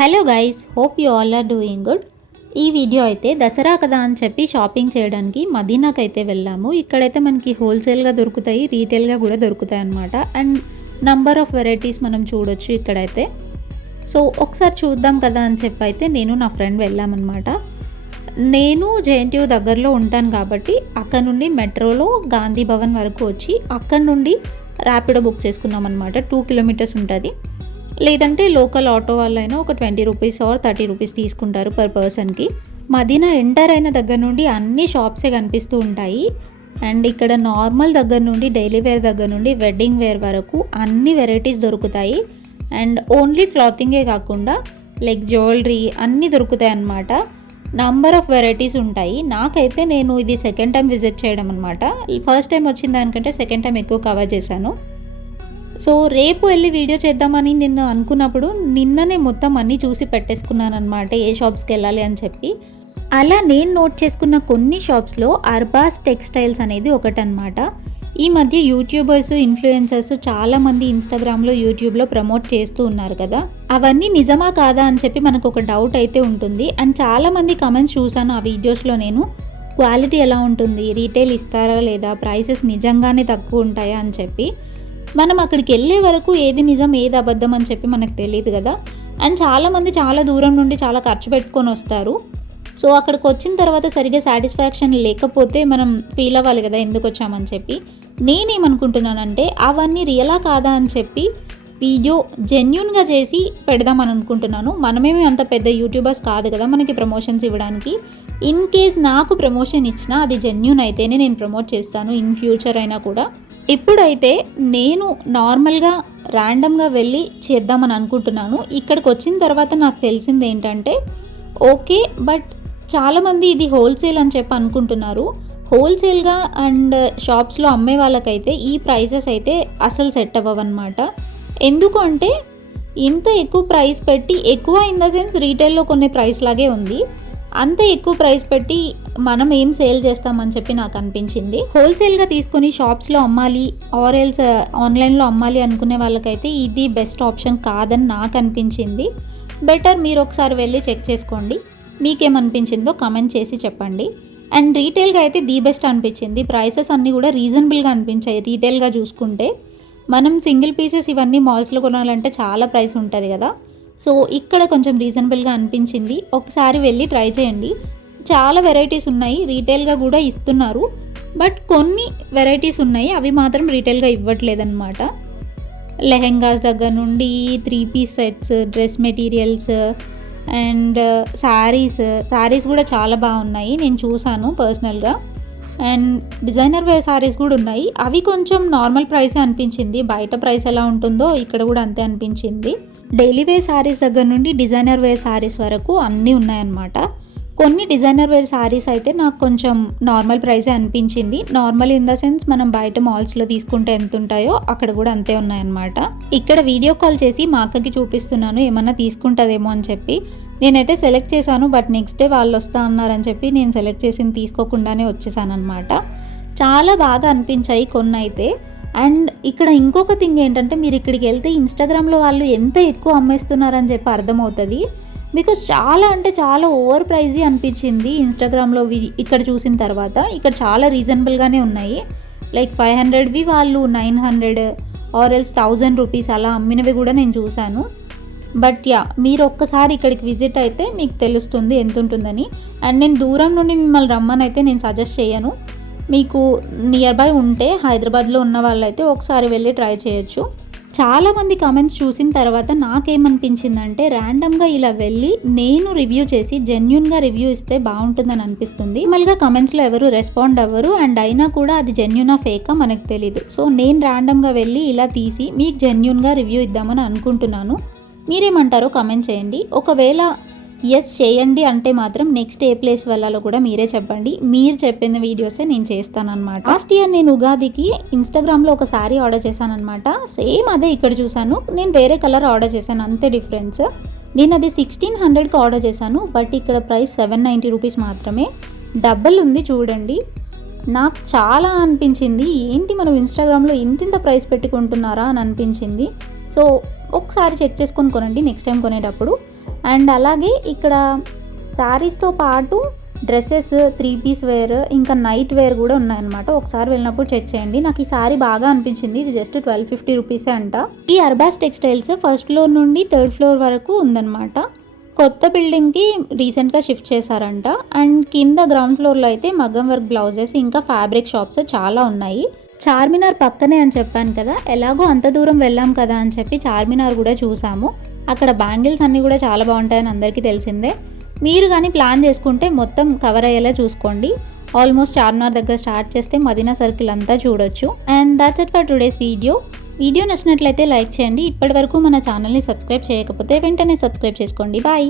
Hello guys, hope you all are doing good. ఈ video అయితే దసరా కదా అని చెప్పి షాపింగ్ చేయడానికి మదీనాకి అయితే వెళ్ళాము. ఇక్కడైతే మనకి హోల్సేల్గా దొరుకుతాయి, రీటైల్గా కూడా దొరుకుతాయి అన్నమాట. అండ్ నంబర్ ఆఫ్ వెరైటీస్ మనం చూడొచ్చు ఇక్కడైతే. సో ఒకసారి చూద్దాం కదా అని చెప్పి అయితే నేను నా ఫ్రెండ్ వెళ్ళామన్నమాట. నేను జేఎన్టీయూ దగ్గరలో ఉంటాను కాబట్టి అక్కడ నుండి మెట్రోలో గాంధీ భవన్ వరకు వచ్చి అక్కడ నుండి ర్యాపిడో బుక్ చేసుకున్నాం అనమాట. 2 కిలోమీటర్స్ ఉంటుంది. లేదంటే లోకల్ ఆటో వాళ్ళైనా ఒక 20 రూపీస్ ఆర్ 30 రూపీస్ తీసుకుంటారు పర్ పర్సన్కి. మదీనా ఎంటర్ అయిన దగ్గర నుండి అన్ని షాప్సే కనిపిస్తూ ఉంటాయి. అండ్ ఇక్కడ నార్మల్ దగ్గర నుండి డైలీ వేర్ దగ్గర నుండి వెడ్డింగ్ వేర్ వరకు అన్ని వెరైటీస్ దొరుకుతాయి. అండ్ ఓన్లీ క్లాతింగే కాకుండా లైక్ జ్యువెలరీ అన్నీ దొరుకుతాయి అన్నమాట. నంబర్ ఆఫ్ వెరైటీస్ ఉంటాయి. నాకైతే నేను ఇది సెకండ్ టైం విజిట్ చేయడం అనమాట. ఫస్ట్ టైం వచ్చిన దానికంటే సెకండ్ టైం ఎక్కువ కవర్ చేశాను. సో రేపు వెళ్ళి వీడియో చేద్దామని నిన్న అనుకున్నప్పుడు నిన్ననే మొత్తం అన్నీ చూసి పెట్టేసుకున్నాను అనమాట, ఏ షాప్స్కి వెళ్ళాలి అని చెప్పి. అలా నేను నోట్ చేసుకున్న కొన్ని షాప్స్లో అర్బాస్ టెక్స్టైల్స్ అనేది ఒకటనమాట. ఈ మధ్య యూట్యూబర్స్, ఇన్ఫ్లుయెన్సర్స్ చాలామంది ఇన్స్టాగ్రామ్లో, యూట్యూబ్లో ప్రమోట్ చేస్తూ ఉన్నారు కదా. అవన్నీ నిజమా కాదా అని చెప్పి మనకు ఒక డౌట్ అయితే ఉంటుంది. అండ్ చాలామంది కమెంట్స్ చూసాను ఆ వీడియోస్లో. నేను క్వాలిటీ ఎలా ఉంటుంది, రీటైల్ ఇస్తారా లేదా, ప్రైసెస్ నిజంగానే తక్కువ ఉంటాయా అని చెప్పి. మనం అక్కడికి వెళ్ళే వరకు ఏది నిజం ఏది అబద్ధం అని చెప్పి మనకు తెలియదు కదా. అండ్ చాలామంది చాలా దూరం నుండి చాలా ఖర్చు పెట్టుకొని వస్తారు. సో అక్కడికి వచ్చిన తర్వాత సరిగ్గా సాటిస్ఫాక్షన్ లేకపోతే మనం ఫీల్ అవ్వాలి కదా ఎందుకు వచ్చామని చెప్పి. నేనేమనుకుంటున్నానంటే అవన్నీ రియలా కాదా అని చెప్పి వీడియో జెన్యూన్గా చేసి పెడదామని అనుకుంటున్నాను. మనమేమి అంత పెద్ద యూట్యూబర్స్ కాదు కదా మనకి ప్రమోషన్స్ ఇవ్వడానికి. ఇన్ కేస్ నాకు ప్రమోషన్ ఇచ్చినా అది జెన్యూన్ అయితేనే నేను ప్రమోట్ చేస్తాను, ఇన్ ఫ్యూచర్ అయినా కూడా. ఇప్పుడైతే నేను నార్మల్గా ర్యాండమ్గా వెళ్ళి చేద్దామని అనుకుంటున్నాను. ఇక్కడికి వచ్చిన తర్వాత నాకు తెలిసింది ఏంటంటే ఓకే, బట్ చాలామంది ఇది హోల్సేల్ అని చెప్పి అనుకుంటున్నారు. హోల్సేల్గా అండ్ షాప్స్లో అమ్మే వాళ్ళకైతే ఈ ప్రైసెస్ అయితే అసలు సెట్ అవ్వవన్నమాట. ఎందుకు అంటే ఇంత ఎక్కువ ప్రైస్ పెట్టి, ఎక్కువ ఇన్ ద సెన్స్ రీటైల్లో కొనే ప్రైస్ లాగే ఉంది, అంత ఎక్కువ ప్రైస్ పెట్టి మనం ఏం సేల్ చేస్తామని చెప్పి నాకు అనిపించింది. హోల్సేల్గా తీసుకొని షాప్స్లో అమ్మాలి ఆర్ఎల్స్ ఆన్లైన్లో అమ్మాలి అనుకునే వాళ్ళకైతే ఇది బెస్ట్ ఆప్షన్ కాదని నాకు అనిపించింది. బెటర్ మీరు ఒకసారి వెళ్ళి చెక్ చేసుకోండి, మీకేమనిపించిందో కమెంట్ చేసి చెప్పండి. అండ్ రీటైల్గా అయితే ది బెస్ట్ అనిపించింది. ప్రైసెస్ అన్నీ కూడా రీజనబుల్గా అనిపించాయి. రీటైల్గా చూసుకుంటే మనం సింగిల్ పీసెస్ ఇవన్నీ మాల్స్లో కొనాలంటే చాలా ప్రైస్ ఉంటుంది కదా. సో ఇక్కడ కొంచెం రీజనబుల్గా అనిపించింది. ఒకసారి వెళ్ళి ట్రై చేయండి. చాలా వెరైటీస్ ఉన్నాయి, రీటైల్గా కూడా ఇస్తున్నారు. బట్ కొన్ని వెరైటీస్ ఉన్నాయి, అవి మాత్రం రీటైల్గా ఇవ్వట్లేదన్నమాట. లెహెంగాస్ దగ్గర నుండి 3 piece sets, dress materials and saris కూడా చాలా బాగున్నాయి, నేను చూసాను పర్సనల్గా. అండ్ డిజైనర్ వేర్ శారీస్ కూడా ఉన్నాయి. అవి కొంచెం నార్మల్ ప్రైసే అనిపించింది. బయట ప్రైస్ ఎలా ఉంటుందో ఇక్కడ కూడా అంతే అనిపించింది. డైలీ వేర్ శారీస్ దగ్గర నుండి డిజైనర్ వేర్ శారీస్ వరకు అన్నీ ఉన్నాయన్నమాట. కొన్ని డిజైనర్ వేర్ శారీస్ అయితే నాకు కొంచెం నార్మల్ ప్రైసే అనిపించింది. నార్మల్ ఇన్ ద సెన్స్ మనం బయట మాల్స్లో తీసుకుంటే ఎంత ఉంటాయో అక్కడ కూడా అంతే ఉన్నాయన్నమాట. ఇక్కడ వీడియో కాల్ చేసి మా అక్కకి చూపిస్తున్నాను ఏమన్నా తీసుకుంటుందేమో అని చెప్పి. నేనైతే సెలెక్ట్ చేశాను, బట్ నెక్స్ట్ డే వాళ్ళు వస్తా అన్నారని చెప్పి నేను సెలెక్ట్ చేసింది తీసుకోకుండానే వచ్చేసాను అనమాట. చాలా బాగా అనిపించాయి కొన్ని అయితే. అండ్ ఇక్కడ ఇంకొక థింగ్ ఏంటంటే మీరు ఇక్కడికి వెళ్తే ఇన్స్టాగ్రామ్లో వాళ్ళు ఎంత ఎక్కువ అమ్మేస్తున్నారని చెప్పి అర్థమవుతుంది. బికాస్ చాలా అంటే చాలా ఓవర్ ప్రైజీ అనిపించింది ఇన్స్టాగ్రామ్లో ఇక్కడ చూసిన తర్వాత. ఇక్కడ చాలా రీజనబుల్గానే ఉన్నాయి. లైక్ 500వి వాళ్ళు 900 ఆర్ ఎల్స్ 1000 రూపీస్ అలా అమ్మినవి కూడా నేను చూశాను. బట్ మీరు ఒక్కసారి ఇక్కడికి విజిట్ అయితే మీకు తెలుస్తుంది ఎంత ఉంటుందని. అండ్ నేను దూరం నుండి మిమ్మల్ని రమ్మని అయితే నేను సజెస్ట్ చేయను. మీకు నియర్ బై ఉంటే హైదరాబాద్లో ఉన్న వాళ్ళైతే ఒకసారి వెళ్ళి ట్రై చేయొచ్చు. చాలామంది కమెంట్స్ చూసిన తర్వాత నాకేమనిపించిందంటే ర్యాండమ్గా ఇలా వెళ్ళి నేను రివ్యూ చేసి జెన్యూన్గా రివ్యూ ఇస్తే బాగుంటుందని అనిపిస్తుంది. నార్మల్గా కమెంట్స్లో ఎవరు రెస్పాండ్ అవ్వరు. అండ్ అయినా కూడా అది జెన్యూనా ఫేకా మనకు తెలీదు. సో నేను ర్యాండమ్గా వెళ్ళి ఇలా తీసి మీకు జెన్యూన్గా రివ్యూ ఇద్దామని అనుకుంటున్నాను. మీరేమంటారో కమెంట్ చేయండి. ఒకవేళ ఎస్ చేయండి అంటే మాత్రం నెక్స్ట్ ఏ ప్లేస్ వెళ్ళాలో కూడా మీరే చెప్పండి. మీరు చెప్పిన వీడియోసే నేను చేస్తానన్నమాట. లాస్ట్ ఇయర్ నేను ఉగాదికి ఇన్స్టాగ్రామ్లో ఒక శారీ ఆర్డర్ చేశాను అనమాట. సేమ్ అదే ఇక్కడ చూశాను. నేను వేరే కలర్ ఆర్డర్ చేశాను, అంతే డిఫరెన్స్. నేను అది 1600కి ఆర్డర్ చేశాను, బట్ ఇక్కడ ప్రైస్ 790 రూపీస్ మాత్రమే. డబల్ ఉంది చూడండి. నాకు చాలా అనిపించింది, ఏంటి మనం ఇన్స్టాగ్రామ్లో ఇంత ప్రైస్ పెట్టుకుంటున్నారా అని అనిపించింది. సో ఒకసారి చెక్ చేసుకొని కొనండి నెక్స్ట్ టైం కొనేటప్పుడు. అండ్ అలాగే ఇక్కడ శారీస్తో పాటు డ్రెస్సెస్, 3 పీస్ వేర్, ఇంకా నైట్ వేర్ కూడా ఉన్నాయన్నమాట. ఒకసారి వెళ్ళినప్పుడు చెక్ చేయండి. నాకు ఈ సారీ బాగా అనిపించింది. ఇది జస్ట్ 1250 రూపీసే అంట. ఈ అర్బాస్ టెక్స్టైల్స్ ఫస్ట్ ఫ్లోర్ నుండి థర్డ్ ఫ్లోర్ వరకు ఉందన్నమాట. కొత్త బిల్డింగ్కి రీసెంట్గా షిఫ్ట్ చేశారంట. అండ్ కింద గ్రౌండ్ ఫ్లోర్లో అయితే మగ్గం వర్క్ బ్లౌజెస్ ఇంకా ఫ్యాబ్రిక్ షాప్స్ చాలా ఉన్నాయి. చార్మినార్ పక్కనే అని చెప్పాను కదా, ఎలాగో అంత దూరం వెళ్ళాం కదా అని చెప్పి చార్మినార్ కూడా చూసాము. అక్కడ బ్యాంగిల్స్ అన్నీ కూడా చాలా బాగుంటాయని అందరికీ తెలిసిందే. మీరు కానీ ప్లాన్ చేసుకుంటే మొత్తం కవర్ అయ్యేలా చూసుకోండి. ఆల్మోస్ట్ చార్మినార్ దగ్గర స్టార్ట్ చేస్తే మదీనా సర్కిల్ అంతా చూడొచ్చు. And that's it for today's video నచ్చినట్లయితే లైక్ చేయండి. ఇప్పటివరకు మన ఛానల్ని సబ్స్క్రైబ్ చేయకపోతే వెంటనే సబ్స్క్రైబ్ చేసుకోండి. బాయ్.